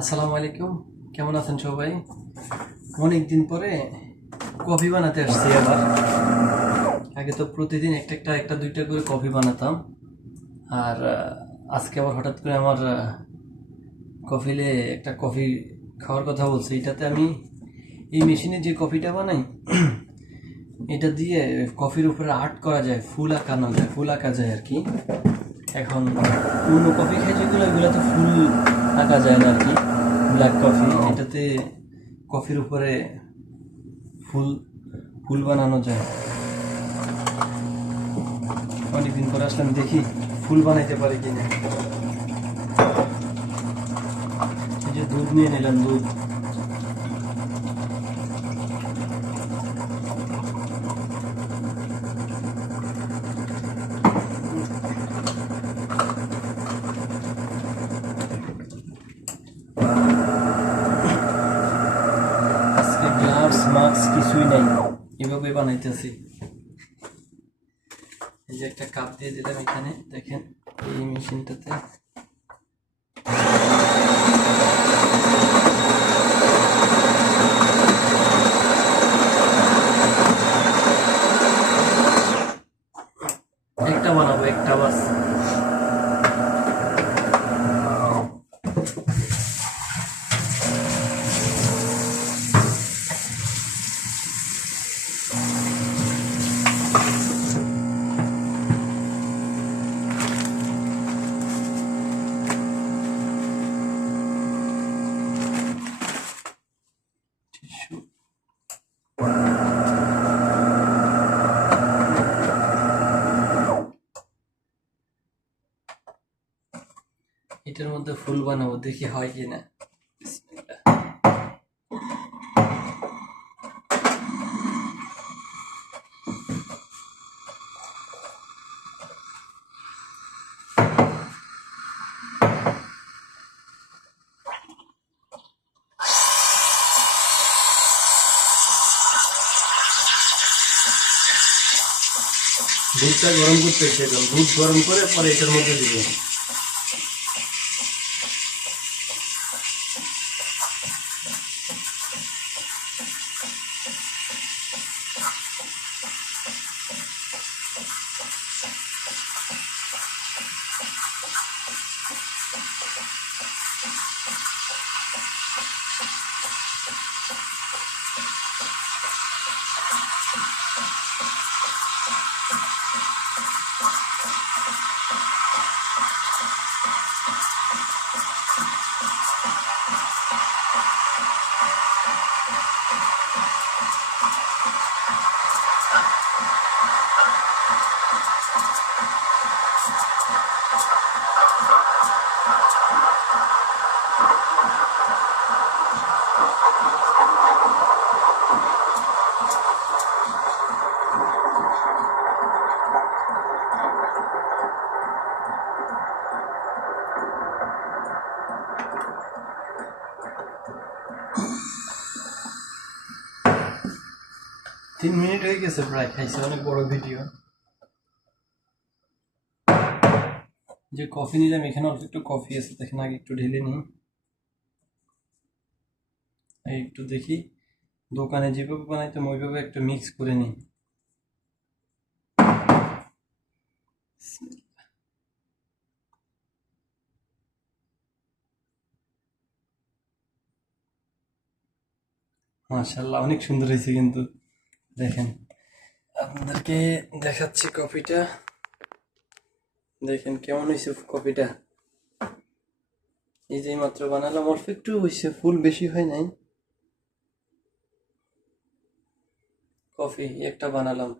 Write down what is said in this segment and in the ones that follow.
আসসালামু আলাইকুম, কেমন আছেন সবাই? অনেক দিন পরে কফি বানাতে আসছি আবার। আগে তো প্রতিদিন একটা একটা একটা দুইটা করে কফি বানাতাম। আর আজকে আবার হঠাৎ করে আমার কফিলে একটা কফি খাওয়ার কথা বলছে। এটাতে আমি এই মেশিনে যে কফিটা বানাই এটা দিয়ে কফির উপরে আর্ট করা যায়, ফুল আঁকানো যায়, ফুল আঁকা যায় আর কি। এখন অন্য কফি খাই যেগুলো, এগুলোতে ফুল আঁকা যায় না আর কি। ব্ল্যাক কফি, এটাতে কফির উপরে ফুল ফুল বানানো যায়। অনেকদিন পরে আসলাম, দেখি ফুল বানাইতে পারি কিনা। এই যে দুধ নিয়ে নিলাম, দুধ আজকে গ্লাভস মাস্ক কিছুই নাই, এভাবে বানাইতেছি। এই যে একটা কাপ দিয়ে দিলাম এখানে, দেখেন এই মেশিনটাতে। একটা বানাবো, একটা বাস। এটার মধ্যে ফুল বানাবো, দেখি হয় কিনা। দুধটা গরম করতে চাইলাম, দুধ গরম করে পরে এটার মধ্যে দিব। তিন মিনিট হয়ে গেছে প্রায়, খাইছে অনেক বড় ভিডিও। যে কফি নিলাম, এখানে অল্প একটু কফি আছে, দেখেন আগে একটু ঢেলে নিই। এই একটু দেখি, দোকানে যেভাবে বানাইতাম ওইভাবে একটু মিক্স করে নিই। মাশাআল্লাহ, অনেক সুন্দর হয়েছে কিন্তু। দেখেন, আপনাদেরকে দেখাচ্ছি কফিটা, দেখেন কেমন হয়েছে কফিটা। এই যে মাত্র বানালাম, অল্প একটু হয়েছে, ফুল বেশি হয় নাই। কফি একটা বানালাম।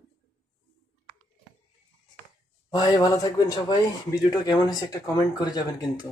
ভাই ভালো থাকবেন সবাই। ভিডিওটা কেমন হয়েছে একটা কমেন্ট করে যাবেন কিন্তু।